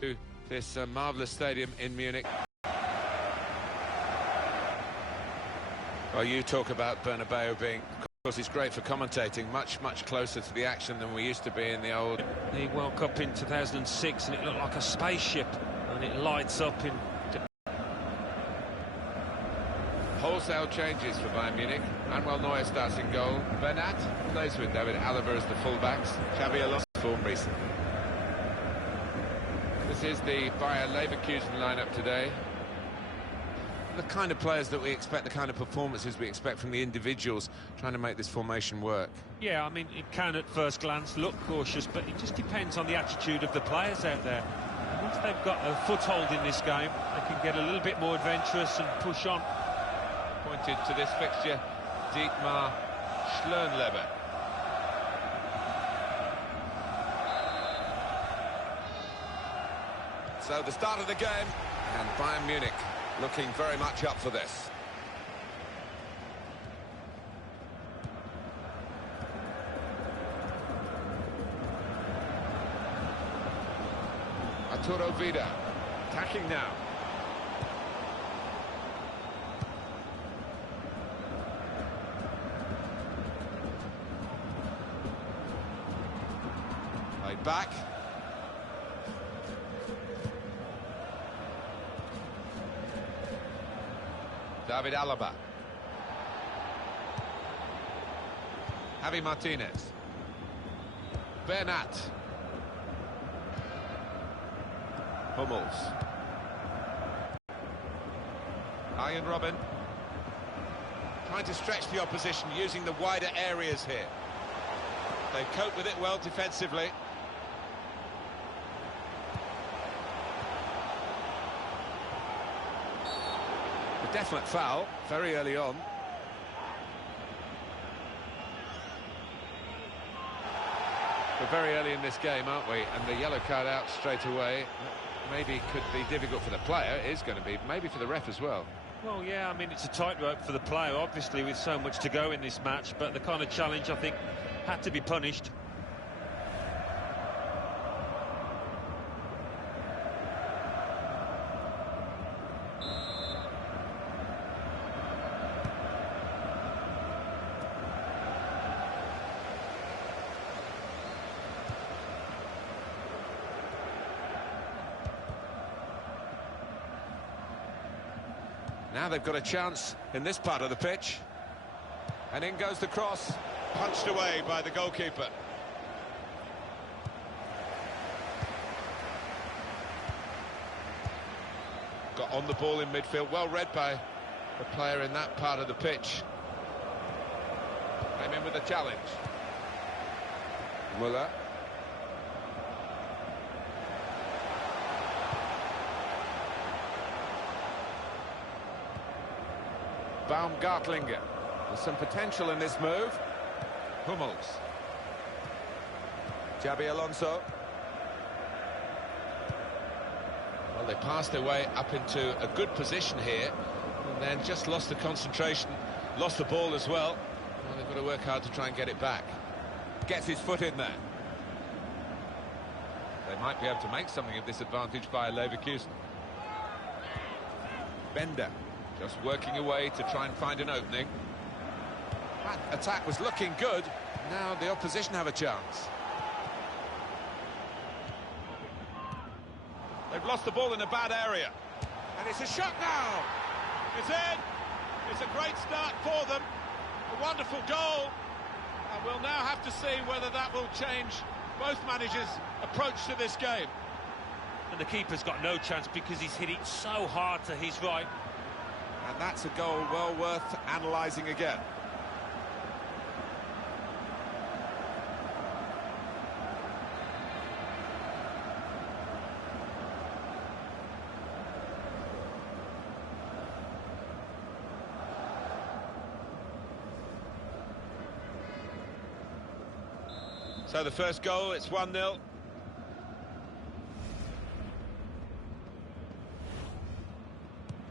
to this marvellous stadium in Munich. Well, you talk about Bernabeu being, of course, it's great for commentating, much closer to the action than we used to be in the old... The World Cup in 2006, and it looked like a spaceship, and it lights up in... Wholesale changes for Bayern Munich. Manuel Neuer starts in goal. Bernat plays with David Alaba as the fullbacks. Xabi Alonso form recently. This is the Bayern Leverkusen lineup today. The kind of players that we expect, the kind of performances we expect from the individuals trying to make this formation work. Yeah, I mean, it can at first glance look cautious, but it just depends on the attitude of the players out there. Once they've got a foothold in this game, they can get a little bit more adventurous and push on. Pointed to this fixture, Dietmar Schlernleber. So the start of the game, and Bayern Munich looking very much up for this. Arturo Vidal attacking now. Played back. David Alaba. Javi Martinez. Bernat. Hummels. Arjen Robben. Trying to stretch the opposition using the wider areas here. They cope with it well defensively. A definite foul very early on. We're very early in this game, aren't we? And the yellow card out straight away maybe could be difficult for the player. It is going to be, maybe for the ref as well. Well, yeah, I mean, it's a tightrope for the player, obviously, with so much to go in this match, but the kind of challenge, I think, had to be punished. Now they've got a chance in this part of the pitch. And in goes the cross, punched away by the goalkeeper. Got on the ball in midfield, well read by the player in that part of the pitch. Came in with a challenge. Müller. Baumgartlinger. There's some potential in this move. Hummels. Xabi Alonso. Well, they passed their way up into a good position here, and then just lost the concentration, lost the ball as well. Well, they've got to work hard to try and get it back. Gets his foot in there. They might be able to make something of this advantage via Leverkusen. Bender. Just working away to try and find an opening. That attack was looking good. Now the opposition have a chance. They've lost the ball in a bad area. And it's a shot now. It's in. It's a great start for them. A wonderful goal. And we'll now have to see whether that will change both managers' approach to this game. And the keeper's got no chance because he's hit it so hard to his right. And that's a goal well worth analysing again. So the first goal, it's 1-0.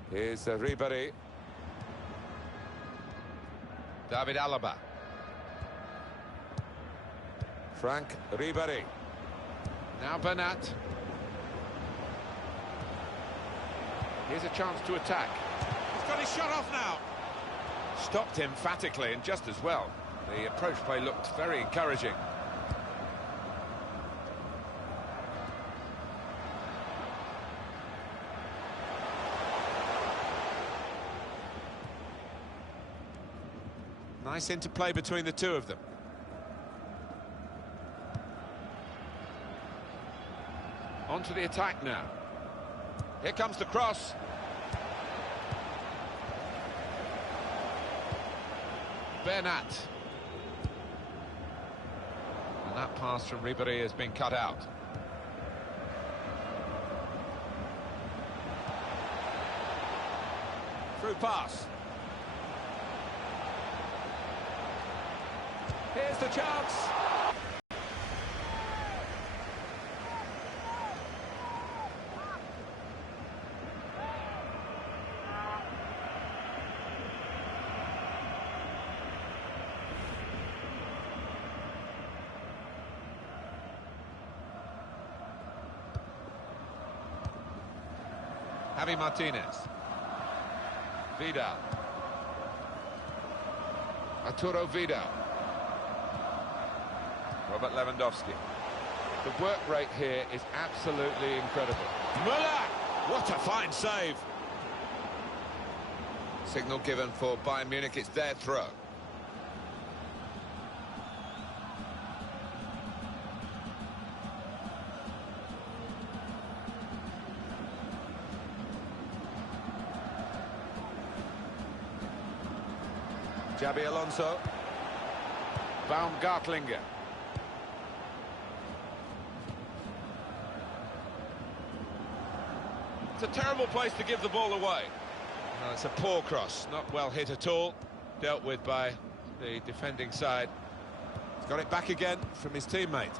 Here's Ribéry. David Alaba. Frank Ribéry. Now Bernat. Here's a chance to attack. He's got his shot off now. Stopped emphatically and just as well. The approach play looked very encouraging. Nice interplay between the two of them. On to the attack now. Here comes the cross. Bernat. And that pass from Ribéry has been cut out. Through pass. Here's the chance. Javi Martinez. Vidal. Arturo Vidal. Robert Lewandowski. The work rate here is absolutely incredible. Müller! What a fine save! Signal given for Bayern Munich, it's their throw. Xabi Alonso. Baumgartlinger. It's a terrible place to give the ball away. No, it's a poor cross, not well hit at all. Dealt with by the defending side. He's got it back again from his teammate.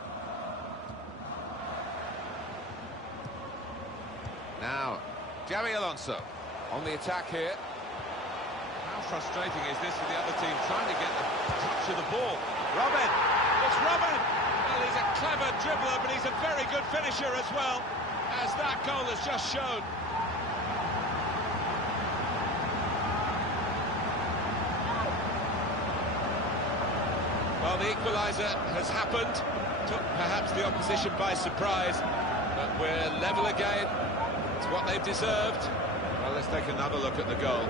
Now, Xabi Alonso on the attack here. How frustrating is this for the other team trying to get the touch of the ball? Robin! It's Robin! Well, he's a clever dribbler, but he's a very good finisher as well, as that goal has just shown. Well, the equaliser has happened, took perhaps the opposition by surprise, but we're level again. It's what they've deserved. Well, let's take another look at the goal.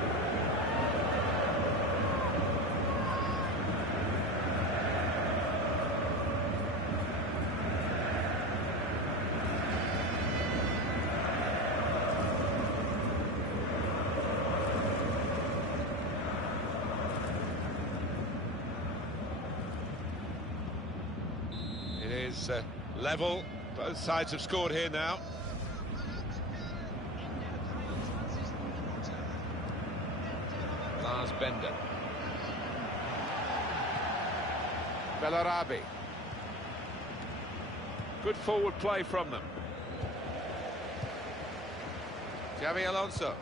It is level. Both sides have scored here now. Lars Bender. Bellarabi. Good forward play from them. Xabi Alonso.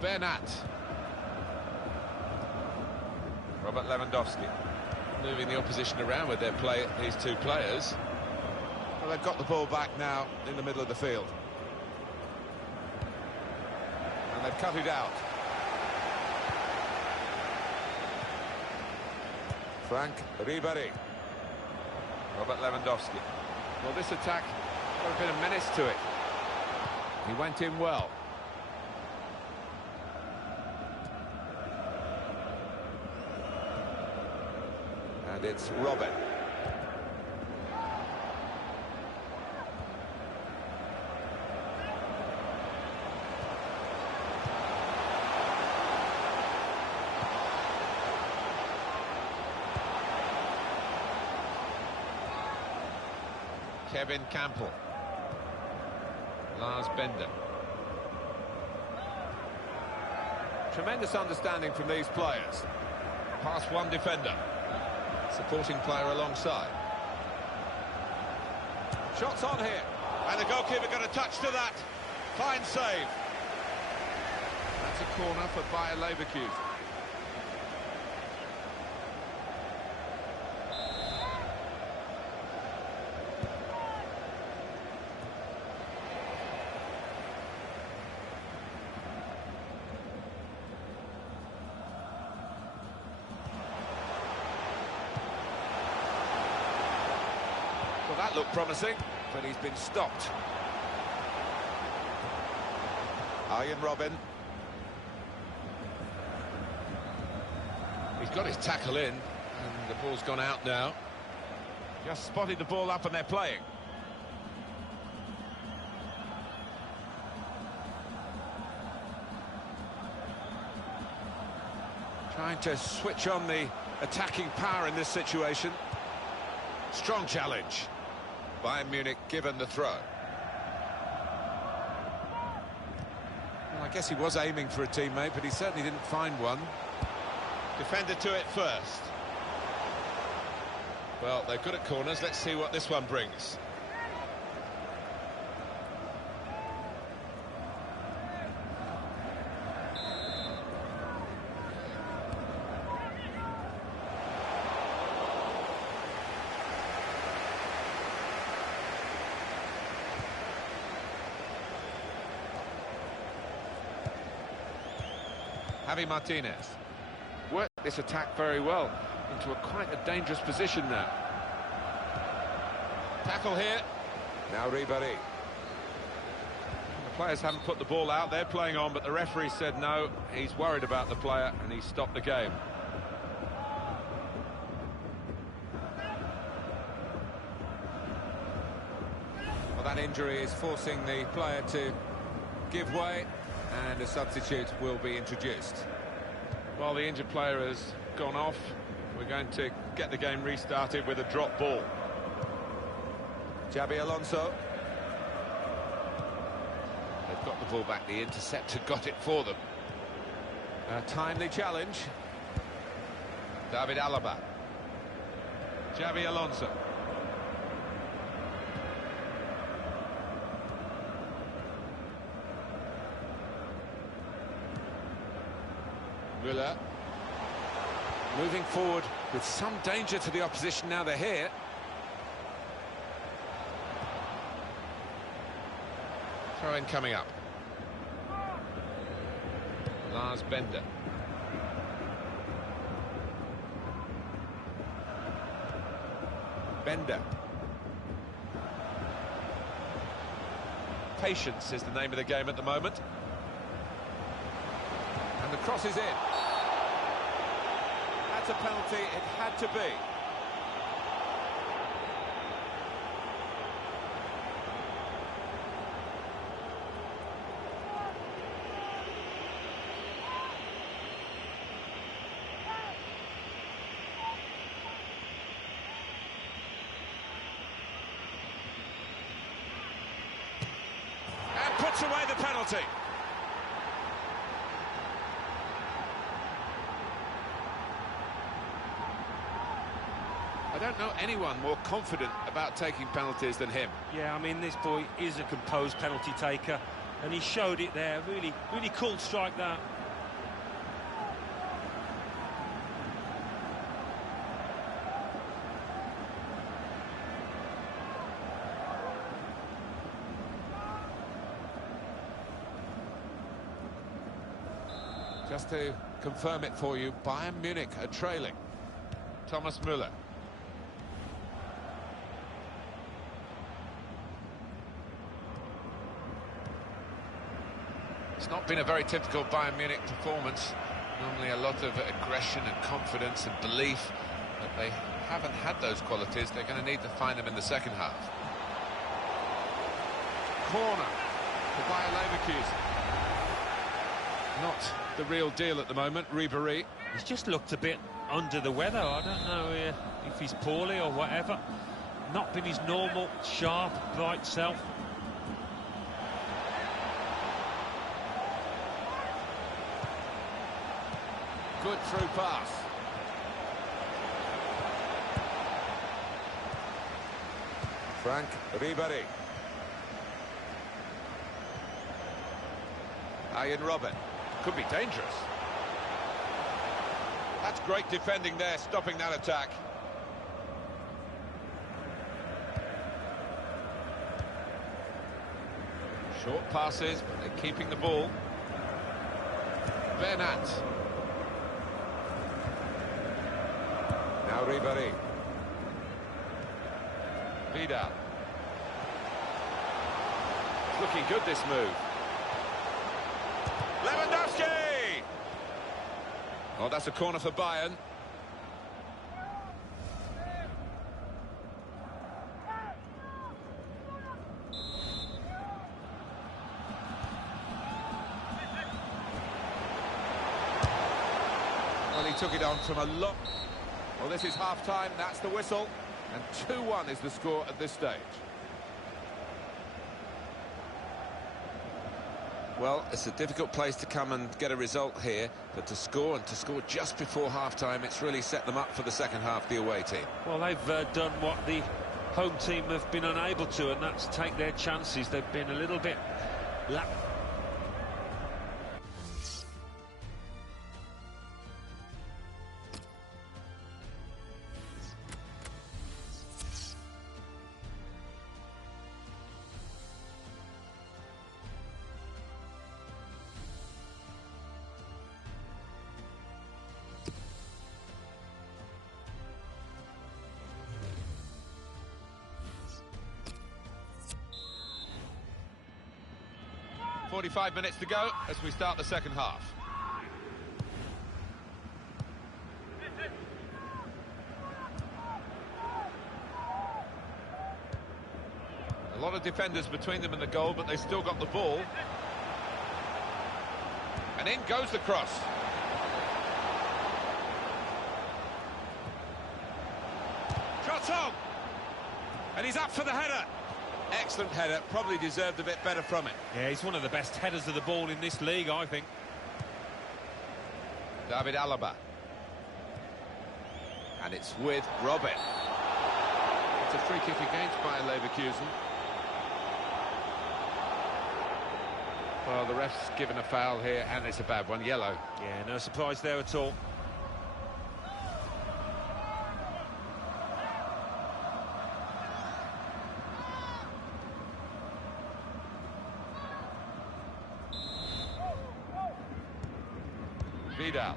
Bernat. Robert Lewandowski. Moving the opposition around with their play, these two players. Well, they've got the ball back now in the middle of the field. And they've cut it out. Frank Ribéry. Robert Lewandowski. Well, this attack got a bit of menace to it. He went in well. And it's Robin. Kevin Campbell. Lars Bender. Tremendous understanding from these players. Past one defender. Supporting player alongside. Shots on here. And the goalkeeper got a touch to that. Fine save. That's a corner for Bayer Leverkusen. that looked promising, but he's been stopped. Arjen Robben. He's got his tackle in, and the ball's gone out now. Just spotted the ball up and they're playing. Trying to switch on the attacking power in this situation. Strong challenge. Bayern Munich given the throw. Well, I guess he was aiming for a teammate, but he certainly didn't find one. Defender to it first. Well, they're good at corners. Let's see what this one brings. Javi Martinez worked this attack very well into quite a dangerous position now. Tackle here. Now Ribéry. The players haven't put the ball out, they're playing on, but the referee said no, he's worried about the player and he stopped the game. Well, that injury is forcing the player to give way, and a substitute will be introduced. Well, the injured player has gone off. We're going to get the game restarted with a drop ball. Xabi Alonso. They've got the ball back. The interceptor got it for them. A timely challenge. David Alaba. Xabi Alonso. Müller. Moving forward with some danger to the opposition now they're here. Throw-in coming up. Lars Bender. Bender. Patience is the name of the game at the moment. And the cross is in. That's a penalty, it had to be. And puts away the penalty. I don't know anyone more confident about taking penalties than him. Yeah, I mean, this boy is a composed penalty taker, and he showed it there. Really, really cool strike that. Just to confirm it for you, Bayern Munich are trailing. Thomas Müller. It's not been a very typical Bayern Munich performance. Normally a lot of aggression and confidence and belief, but they haven't had those qualities. They're going to need to find them in the second half. Corner for Bayer Leverkusen. Not the real deal at the moment, Ribéry. He's just looked a bit under the weather. I don't know if he's poorly or whatever. Not been his normal, sharp, bright self. Good through pass. Frank Ribéry. Arjen Robben. Could be dangerous. That's great defending there, stopping that attack. Short passes, but they're keeping the ball. Bernat. Now Ribéry. Vidal. It's looking good, this move. Lewandowski! Oh, that's a corner for Bayern. Well, he took it on from a lot. Well, this is half-time, that's the whistle. And 2-1 is the score at this stage. Well, it's a difficult place to come and get a result here, but to score just before half-time, it's really set them up for the second half, the away team. Well, they've done what the home team have been unable to, and that's take their chances. They've been a little bit... 45 minutes to go as we start the second half. A lot of defenders between them and the goal, but they still got the ball. And in goes the cross. Shot on! And he's up for the header. Excellent header, probably deserved a bit better from it. Yeah, he's one of the best headers of the ball in this league, I think. David Alaba. And it's with Robin. It's a free kick against Bayern Leverkusen. Well, the ref's given a foul here, and it's a bad one, yellow. Yeah, no surprise there at all. Vidal.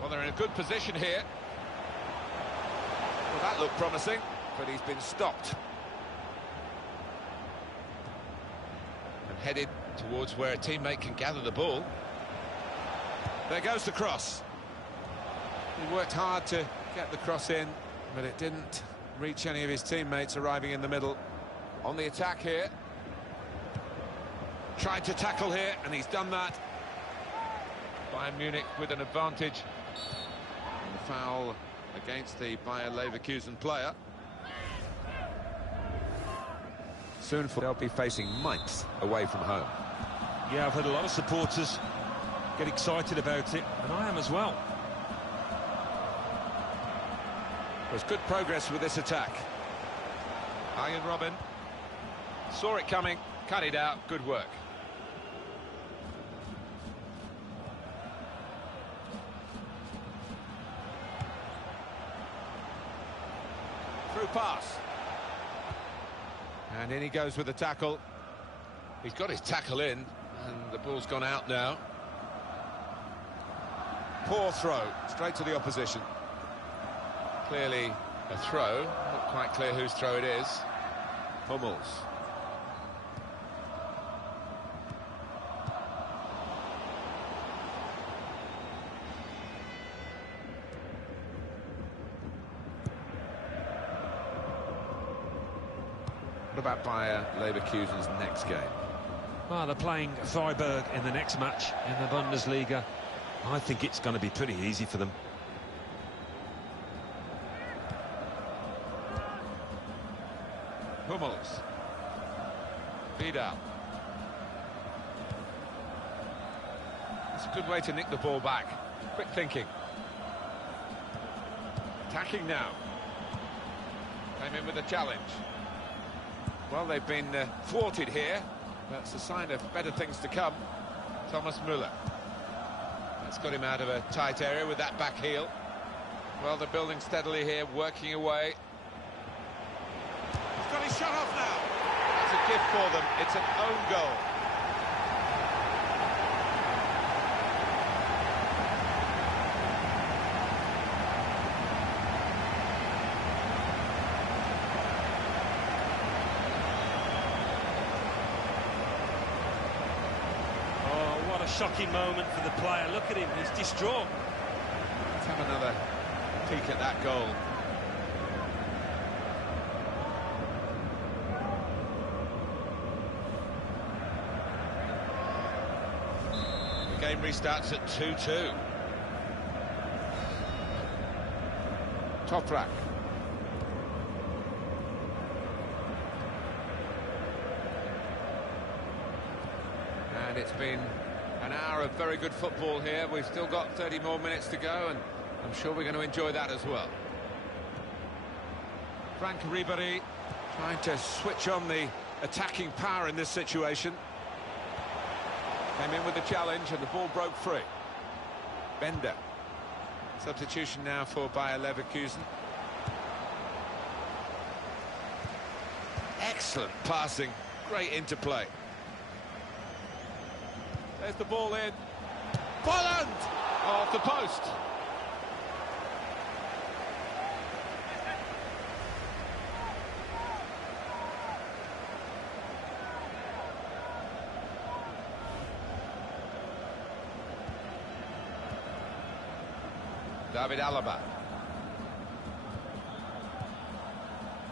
Well, they're in a good position here. Well, that looked promising, but he's been stopped. And headed towards where a teammate can gather the ball. There goes the cross. He worked hard to get the cross in, but it didn't reach any of his teammates arriving in the middle. On the attack here. Tried to tackle here, and he's done that. Bayern Munich with an advantage. And the foul against the Bayer Leverkusen player. Soon they'll be facing Mainz away from home. Yeah, I've heard a lot of supporters get excited about it, and I am as well. There's good progress with this attack. Arjen Robben saw it coming, cut it out, good work. Through pass. And in he goes with the tackle. He's got his tackle in, and the ball's gone out now. Poor throw, straight to the opposition. Clearly a throw, not quite clear whose throw it is. Hummels. What about Bayer Leverkusen's next game? Well, they're playing Freiburg in the next match in the Bundesliga. I think it's going to be pretty easy for them. Hummels. Vidal. It's a good way to nick the ball back. Quick thinking. Attacking now. Came in with a challenge. Well, they've been thwarted here. That's a sign of better things to come. Thomas Müller. That's got him out of a tight area with that back heel. Well, they're building steadily here, working away. He's got his shot off now. That's a gift for them. It's an own goal. shocking moment for the player. Look at him, he's distraught. Let's have another peek at that goal. The game restarts at 2-2. Toprak. And it's been an hour of very good football here. We've still got 30 more minutes to go, and I'm sure we're going to enjoy that as well. Frank Ribéry trying to switch on the attacking power in this situation. Came in with the challenge and the ball broke free. Bender. Substitution now for Bayer Leverkusen. Excellent passing, great interplay. There's the ball in. Bolland! Off the post. David Alaba.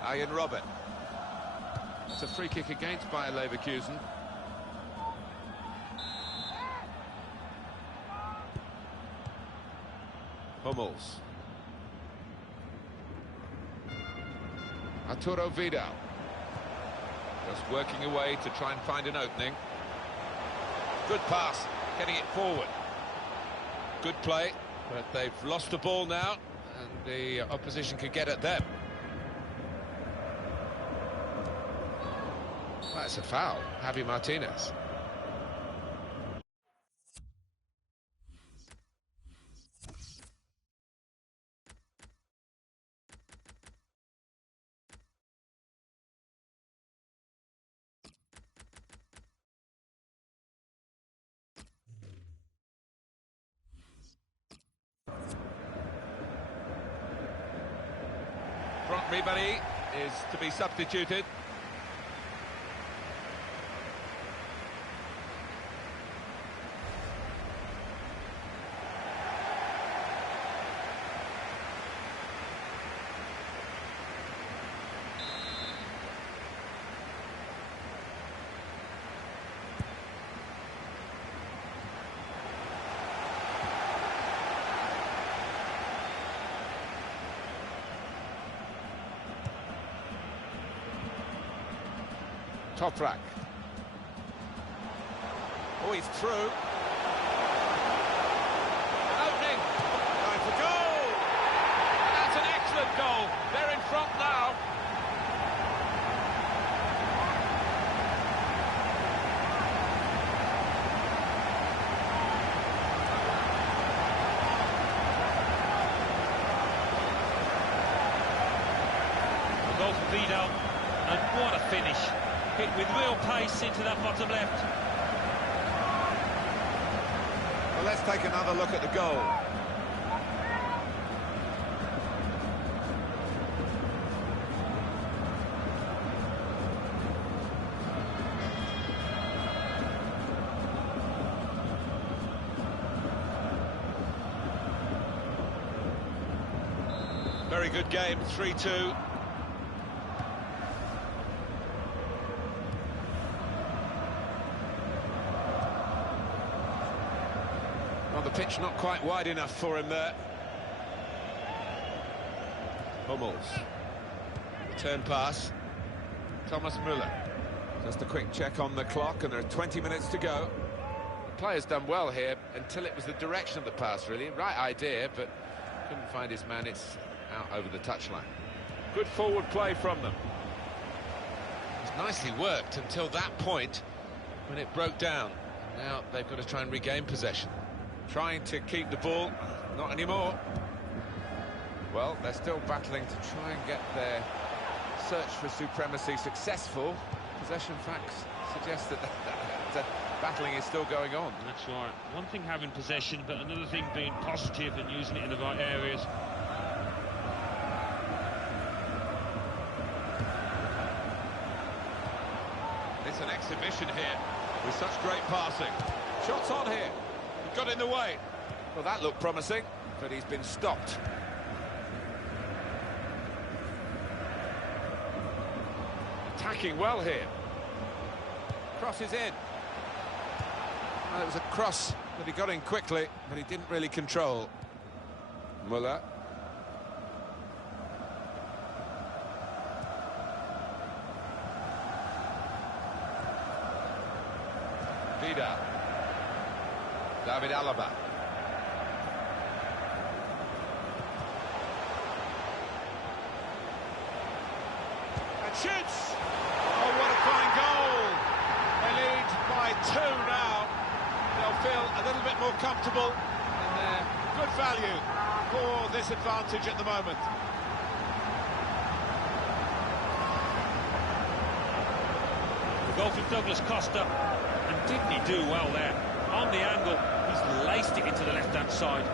Arjen Robben. It's a free kick against Bayer Leverkusen. Hummels. Arturo Vidal. Just working away to try and find an opening. Good pass, getting it forward. Good play, but they've lost the ball now, and the opposition could get at them. That's a foul, Javi Martinez. Frank Ribéry is to be substituted. Toprak. Oh, he's through. An opening. Going for goal. And that's an excellent goal. They're in front now. A goal for Vidal, and what a finish. Hit with real pace into that bottom left. Well, let's take another look at the goal. Very good game, 3-2. Well, the pitch not quite wide enough for him there. Hummels. Return pass. Thomas Müller. Just a quick check on the clock, and there are 20 minutes to go. The player's done well here until it was the direction of the pass, really. Right idea, but couldn't find his man. It's out over the touchline. Good forward play from them. It's nicely worked until that point when it broke down. Now they've got to try and regain possession. Trying to keep the ball, not anymore. Well, they're still battling to try and get their search for supremacy successful. Possession facts suggest that the battling is still going on. That's right. One thing having possession, but another thing being positive and using it in the right areas. It's an exhibition here with such great passing. Shots on here. He got in the way. Well, that looked promising, but he's been stopped. Attacking well here. Crosses in. Well, it was a cross that he got in quickly, but he didn't really control. Müller. Vida. David Alaba. And shoots! Oh, what a fine goal! They lead by 2 now. They'll feel a little bit more comfortable, and they're good value for this advantage at the moment. The goal from Douglas Costa, and didn't he do well there? On the angle, he's laced it into the left-hand side.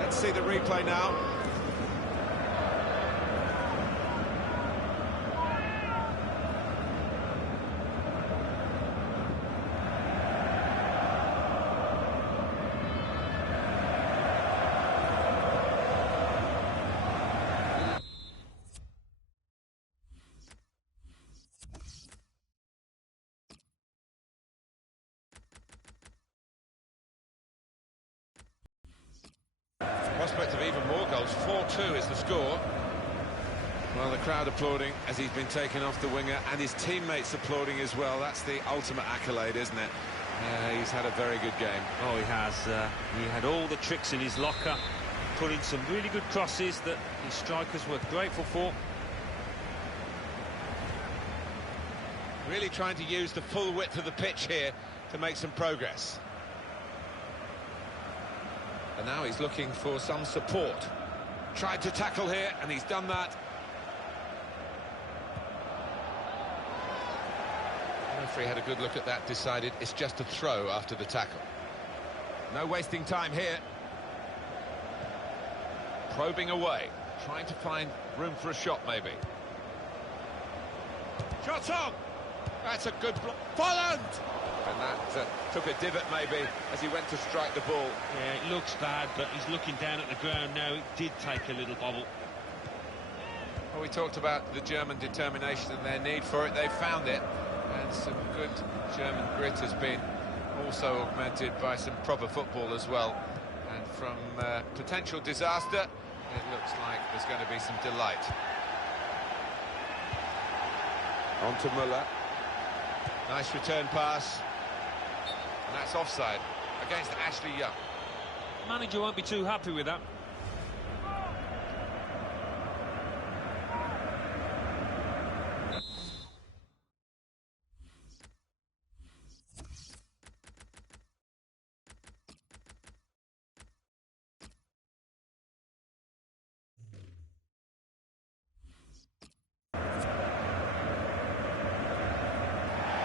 Let's see the replay now. Prospect of even more goals. 4-2 is the score. Well, the crowd applauding as he's been taken off the winger, and his teammates applauding as well. That's the ultimate accolade, isn't it? He's had a very good game. Oh, he has. He had all the tricks in his locker, put in some really good crosses that his strikers were grateful for. Really trying to use the full width of the pitch here to make some progress. And now he's looking for some support. Tried to tackle here, and he's done that. The referee had a good look at that, decided it's just a throw after the tackle. No wasting time here. Probing away, trying to find room for a shot, maybe. Shots on! That's a good block. Folland! And that took a divot, maybe, as he went to strike the ball. Yeah, it looks bad, but he's looking down at the ground now. It did take a little bobble. Well, we talked about the German determination and their need for it. They found it, and some good German grit has been also augmented by some proper football as well. And from potential disaster, it looks like there's going to be some delight. On to Müller. Nice return pass. And that's offside against Ashley Young. Manager won't be too happy with that.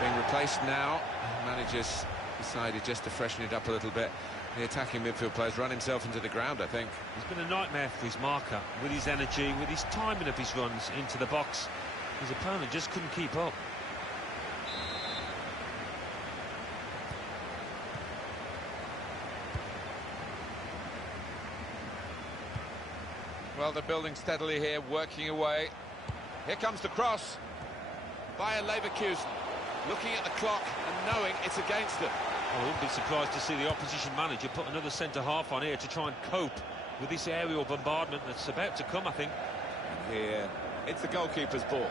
Being replaced now. Manager's decided just to freshen it up a little bit. The attacking midfield player's run himself into the ground, I think. It's been a nightmare for his marker, with his energy, with his timing of his runs into the box. His opponent just couldn't keep up. Well, they're building steadily here, working away. Here comes the cross. Bayern Leverkusen, looking at the clock and knowing it's against them. I wouldn't be surprised to see the opposition manager put another centre-half on here to try and cope with this aerial bombardment that's about to come, I think. Here, it's the goalkeeper's ball.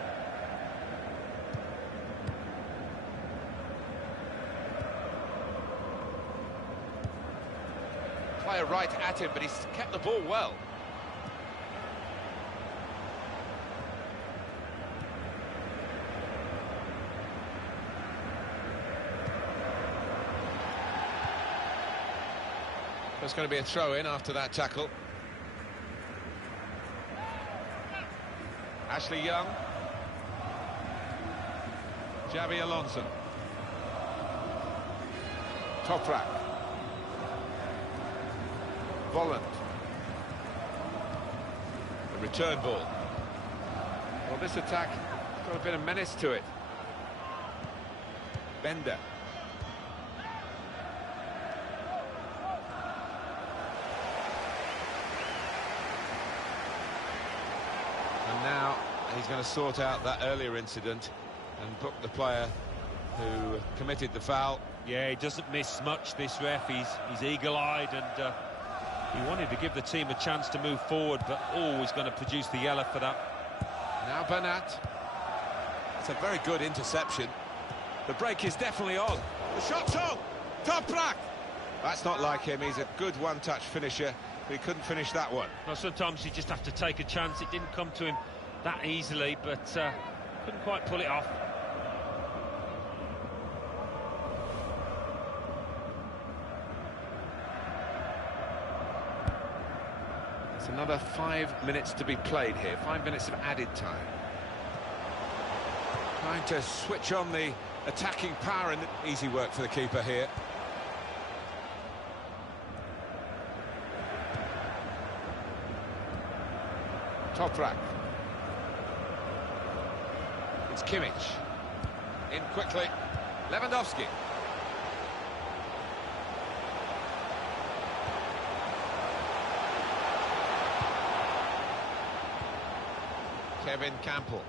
Player right at him, but he's kept the ball well. There's going to be a throw-in after that tackle. Ashley Young. Xabi Alonso. Toprak. Volland. The return ball. Well, this attack has got a bit of menace to it. Bender. Now he's going to sort out that earlier incident and book the player who committed the foul. Yeah, he doesn't miss much, this ref. He's eagle-eyed, and he wanted to give the team a chance to move forward, but always going to produce the yellow for that. Now Bernat. It's a very good interception. The break is definitely on. The shot's on. Toprak. That's not like him. He's a good one-touch finisher, but he couldn't finish that one. Well, sometimes you just have to take a chance. It didn't come to him that easily, but couldn't quite pull it off. It's another 5 minutes to be played here. 5 minutes of added time. Trying to switch on the attacking power, and easy work for the keeper here. Toprak. It's Kimmich. In quickly. Lewandowski. Kevin Campbell.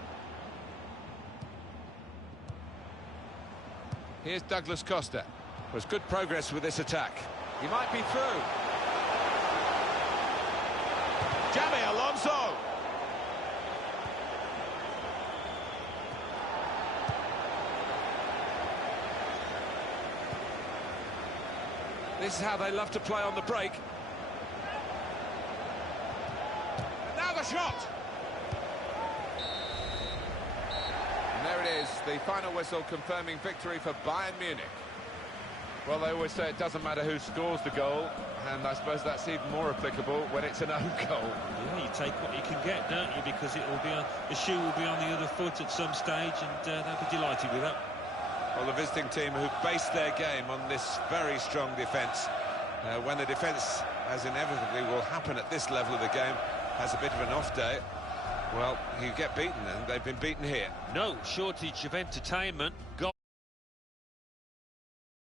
Here's Douglas Costa. There's good progress with this attack. He might be through. Jamie Alonso. This is how they love to play on the break. And now the shot. And there it is, the final whistle confirming victory for Bayern Munich. Well, they always say it doesn't matter who scores the goal, and I suppose that's even more applicable when it's an own goal. Yeah, you take what you can get, don't you? Because it will be the shoe will be on the other foot at some stage, and they'll be delighted with that. Well, the visiting team who based their game on this very strong defence, when the defence, as inevitably will happen at this level of the game, has a bit of an off day, well, you get beaten, and they've been beaten here. No shortage of entertainment.